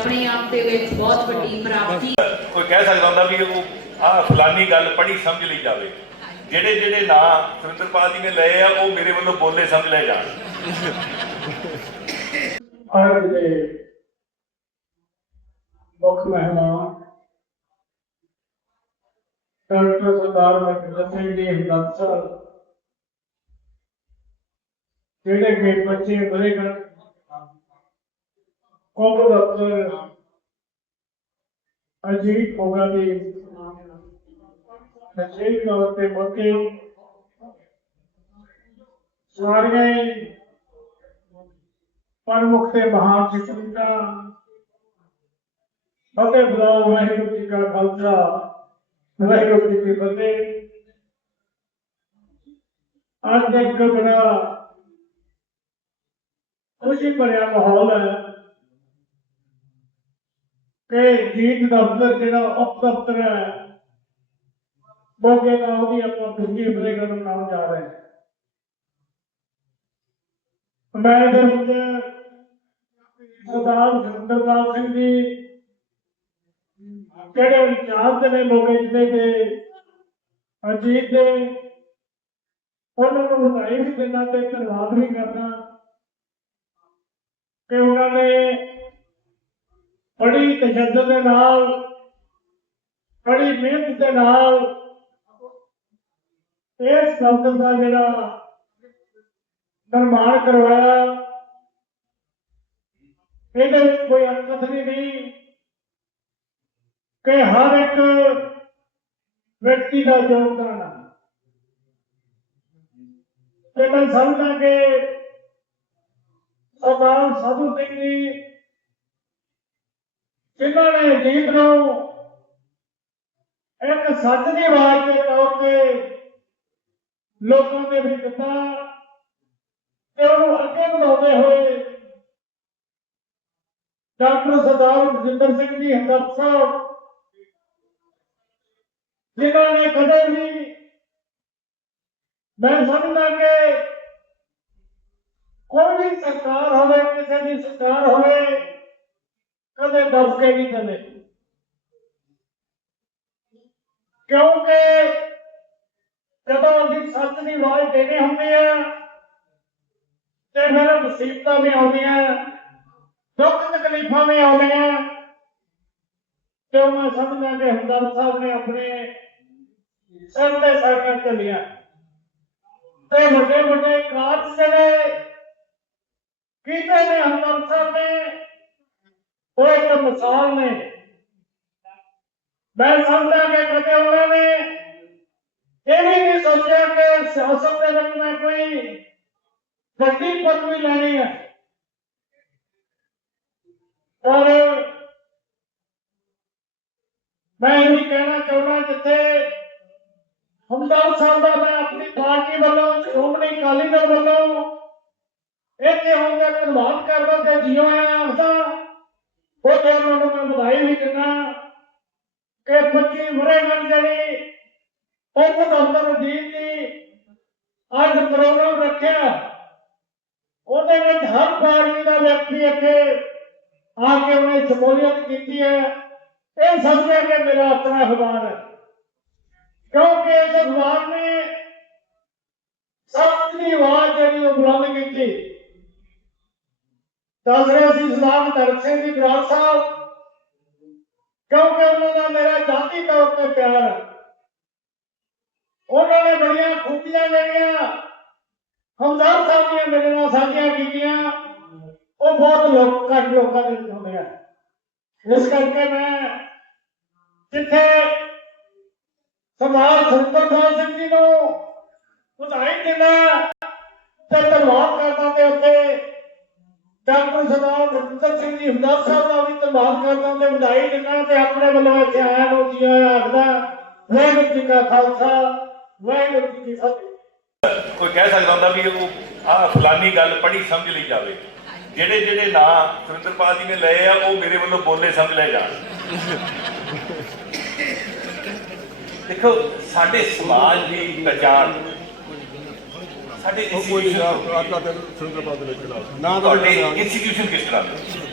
ਆਪਣੇ ਆਪ ਦੇ ਵਿੱਚ ਬਹੁਤ ਵੱਡੀ ਪ੍ਰਾਪਤੀ। ਕੋਈ ਕਹਿ ਸਕਦਾ ਹੁੰਦਾ ਵੀ ਉਹ ਆਹ ਫਲਾਨੀ ਗੱਲ ਪੜ੍ਹੀ ਸਮਝ ਲਈ ਜਾਵੇ। ਜਿਹੜੇ ਜਿਹੜੇ ਨਾਂ ਸੁਰਿੰਦਰਪਾਲ ਜੀ ਨੇ ਲਏ ਆ ਉਹ ਮੇਰੇ ਵੱਲੋਂ ਬੋਲੇ ਸਮਝ ਲਏ ਜਾਣ। ਅੱਜ ਦੇ ਮੁੱਖ ਮਹਿਮਾਨ ਡਾਕਟਰ ਸਰਦਾਰ ਮਹਿੰਦਰ ਸਿੰਘ ਜੀ ਹਿੰਦਤ ਸਾਹਿਬ ਜਿਹੜੇ ਕਿ ਬੱਚੇ ਬੜੇ ਕਰ ਕੋਲ ਦਫਤਰ ਅਜੀਤ ਹੋਗਾ ਦੀ ਨਸ਼ੀਲ ਤੌਰ ਤੇ ਬੱਚੇ ਸਾਰੀਆਂ ਹੀ ਪ੍ਰਮੁੱਖ ਤੇ ਮਹਾਨ ਸਿੱਖਿਆ ਫਤਿਹ ਬੁਲਾਓ ਵਾਹਿਗੁਰੂ ਜੀ ਕਾ ਖਾਲਸਾ ਵਾਹਿਗੁਰੂ ਜੀ ਕੀ ਫਤਿਹ ਅੱਜ ਇੱਕ ਬੜਾ ਖੁਸ਼ੀ ਭਰਿਆ ਮਾਹੌਲ ਜੀਤ ਦਫ਼ਤਰ ਜਿਹੜਾ ਉਪ ਦਫ਼ਤਰ ਹੈ, ਮੋਗੇ ਦਾ ਉਹਦੀ ਆਪਾਂ ਦੂਜੀ ਬਰੇਗਰ ਨੂੰ ਜਾ ਰਹੇ ਹਾਂ। ਮੈਂ ਇਹਦੇ ਵਿੱਚ ਸਰਦਾਰ ਸੁਰਿੰਦਰਪਾਲ ਸਿੰਘ ਜੀ, ਜਿਹੜੇ ਇੰਚਾਰਜ ਨੇ ਮੋਗੇ ਜ਼ਿਲ੍ਹੇ ਦੇ, ਅਜੀਤ ਦੇ, ਉਹਨਾਂ ਨੂੰ ਵਧਾਈ ਵੀ ਦਿੰਦਾ ਤੇ ਧੰਨਵਾਦ ਵੀ ਕਰਨਾ ਕਿ ਉਹਨਾਂ ਨੇ ਬੜੀ ਤਸ਼ੱਦਦ ਦੇ ਨਾਲ ਬੜੀ ਮਿਹਨਤ ਦੇ ਨਾਲ ਇਸ ਦਫ਼ਤਰ ਦਾ ਜਿਹੜਾ ਨਿਰਮਾਣ ਕਰਵਾਇਆ, ਇਹਦੇ ਵਿੱਚ ਕੋਈ ਅੰਕਤ ਨਹੀਂ ਨਹੀਂ ਕਿ ਹਰ ਇੱਕ ਵਿਅਕਤੀ ਦਾ ਯੋਗਦਾਨ ਹੈ ਤੇ ਮੈਂ ਸਮਝਦਾ ਕਿ ਸਰਦਾਰ ਸਾਧੂ ਸਿੰਘ ਜੀ ਜਿਨ੍ਹਾਂ ਨੇ ਅਜੀਤ ਨੂੰ ਇੱਕ ਸੱਚ ਦੀ ਆਵਾਜ਼ ਦੇ ਤੌਰ ਤੇ ਲੋਕਾਂ ਦੇ ਵਿੱਚ ਦਿੱਤਾ ਤੇ ਉਹਨੂੰ ਅੱਗੇ ਵਧਾਉਂਦੇ ਹੋਏ ਡਾਕਟਰ ਸਰਦਾਰ ਰਜਿੰਦਰ ਸਿੰਘ ਜੀ ਹੰਦਤ ਸਾਹਿਬ, ਜਿਨ੍ਹਾਂ ਨੇ ਕਦੇ ਵੀ ਮੈਂ ਸਮਝਦਾ ਕਿ ਕੋਈ ਵੀ ਸਰਕਾਰ ਹੋਵੇ, ਕਿਸੇ ਦੀ ਸਰਕਾਰ ਹੋਵੇ ਕਦੇ ਦੱਸ ਕੇ ਨਹੀਂ ਚੱਲੇ ਕਿਉਂਕਿ ਜਦੋਂ ਅਸੀਂ ਸੱਚ ਦੀ ਆਵਾਜ਼ ਦੇਣੇ ਹੁੰਦੇ ਆ, ਤੇ ਫਿਰ ਮੁਸੀਬਤਾਂ ਵੀ ਆਉਂਦੀਆਂ, ਦੁੱਖ ਤਕਲੀਫਾਂ ਵੀ ਆਉਂਦੀਆਂ, ਤੇ ਉਹ ਮੈਂ ਸਮਝਦਾ ਕਿ ਹਮਦਰ ਸਾਹਿਬ ਨੇ ਆਪਣੇ ਸਿਰ ਤੇ ਸਾਈਕਲ ਚੱਲਿਆ। ਤੇ ਵੱਡੇ ਵੱਡੇ ਕਾਰਜ ਜਿਹੜੇ ਕੀਤੇ ਨੇ ਹਮਦਰ ਸਾਹਿਬ ਨੇ ਉਹ ਇੱਕ ਮਿਸਾਲ ਨੇ ਮੈਂ ਸਮਝਦਾ ਕਿ ਕਦੇ ਉਹਨਾਂ ਨੇ ਇਹ ਵੀ ਨਹੀਂ ਸੋਚਿਆ ਕਿ ਸਿਆਸਤ ਦੇ ਵਿੱਚ ਮੈਂ ਕੋਈ ਵੱਡੀ ਪਦਵੀ ਲੈਣੀ ਹੈ ਔਰ ਮੈਂ ਇਹ ਕਹਿਣਾ ਚਾਹੁੰਦਾ ਜਿੱਥੇ ਹਮਦਰ ਸਾਹਿਬ ਦਾ ਮੈਂ ਆਪਣੀ ਪਾਰਟੀ ਵੱਲੋਂ, ਸ਼੍ਰੋਮਣੀ ਅਕਾਲੀ ਦਲ ਵੱਲੋਂ ਇੱਥੇ ਹੁਣ ਦਾ ਧੰਨਵਾਦ ਕਰਦਾ ਤੇ ਜੀਵਾਂ ਆਖਦਾ ਉਹ ਤੇ ਨੂੰ ਮੈਂ ਵਧਾਈ ਵੀ ਦਿੰਦਾ ਕਿ 25 ਵਰ੍ਹੇਗੰਢ ਜਿਹੜੀ ਉਪ ਦਫ਼ਤਰ ਅਧੀਨ ਦੀ ਅੱਜ ਪ੍ਰੋਗਰਾਮ ਰੱਖਿਆ। ਉਹਦੇ ਵਿੱਚ ਹਰ ਪਾਰਟੀ ਦਾ ਵਿਅਕਤੀ ਇੱਥੇ ਆ ਕੇ ਉਹਨੇ ਸ਼ਮੂਲੀਅਤ ਕੀਤੀ ਹੈ। ਇਹ ਸਮਝਿਆ ਕਿ ਮੇਰਾ ਆਪਣਾ ਅਖਬਾਰ ਹੈ। ਕਿਉਂਕਿ ਇਸ ਅਖਬਾਰ ਨੇ ਸਭ ਦੀ ਆਵਾਜ਼ ਜਿਹੜੀ ਉਹ ਬੁਲੰਦ ਕੀਤੀ। ਦੱਸ ਰਿਹਾ ਸੀ ਸਲਾਮ ਧਰਮ ਸਿੰਘ ਜੀ ਗਰਾਲ ਸਾਹਿਬ ਕਿਉਂਕਿ ਉਹਨਾਂ ਦਾ ਮੇਰਾ ਜਾਤੀ ਤੌਰ ਤੇ ਪਿਆਰ ਹੈ ਉਹਨਾਂ ਨੇ ਬੜੀਆਂ ਖੂਬੀਆਂ ਜਿਹੜੀਆਂ ਹਮਦਰ ਸਾਹਿਬ ਦੀਆਂ ਮੇਰੇ ਨਾਲ ਸਾਂਝੀਆਂ ਕੀਤੀਆਂ ਉਹ ਬਹੁਤ ਲੋਕ ਘੱਟ ਲੋਕਾਂ ਦੇ ਵਿੱਚ ਹੁੰਦੇ ਆ ਇਸ ਕਰਕੇ ਮੈਂ ਜਿੱਥੇ ਸਰਦਾਰ ਸੁਰਿੰਦਰਪਾਲ ਸਿੰਘ ਜੀ ਨੂੰ ਵਧਾਈ ਦਿੰਦਾ ਤੇ ਧੰਨਵਾਦ ਕਰਦਾ ਤੇ ਉੱਥੇ ਡਾਕਟਰ ਸਰਦਾਰ ਰਜਿੰਦਰ ਸਿੰਘ ਜੀ ਹਮਦਰ ਸਾਹਿਬ ਦਾ ਵੀ ਧੰਨਵਾਦ ਕਰਦਾ ਤੇ ਵਧਾਈ ਦਿੰਦਾ ਤੇ ਆਪਣੇ ਵੱਲੋਂ ਇੱਥੇ ਆਇਆ ਨੂੰ ਜੀ ਆਇਆ ਆਖਦਾ ਵਾਹਿਗੁਰੂ ਜੀ ਕਾ ਖਾਲਸਾ, ਵਾਹਿਗੁਰੂ ਜੀ ਕੀ ਫਤਿਹ। ਕੋਈ ਕਹਿ ਸਕਦਾ ਹੁੰਦਾ ਵੀ ਉਹ ਆਹ ਫਲਾਨੀ ਗੱਲ ਪੜ੍ਹੀ ਸਮਝ ਲਈ ਜਾਵੇ। ਜਿਹੜੇ ਜਿਹੜੇ ਨਾਂ ਸੁਰਿੰਦਰਪਾਲ ਜੀ ਨੇ ਲਏ ਆ, ਉਹ ਮੇਰੇ ਵੱਲੋਂ ਬੋਲੇ ਸਮਝ ਲਏ ਜਾਣ। ਦੇਖੋ, ਸਾਡੇ ਸਮਾਜ ਦੀ ਪਛਾਣ ਸਾਡੇ ਕੋਈ institution ਆਪਣਾ ਤੇ ਸੁਰਿੰਦਰਪਾਲ ਦੇ ਵਿੱਚ ਖਿਲਾਫ। ਨਾ ਤਾਂ ਤੁਹਾਡੇ ਇੰਸਟੀਟਿਊਸ਼ਨ ਕਿਸ ਤਰ੍ਹਾਂ ਦੇ?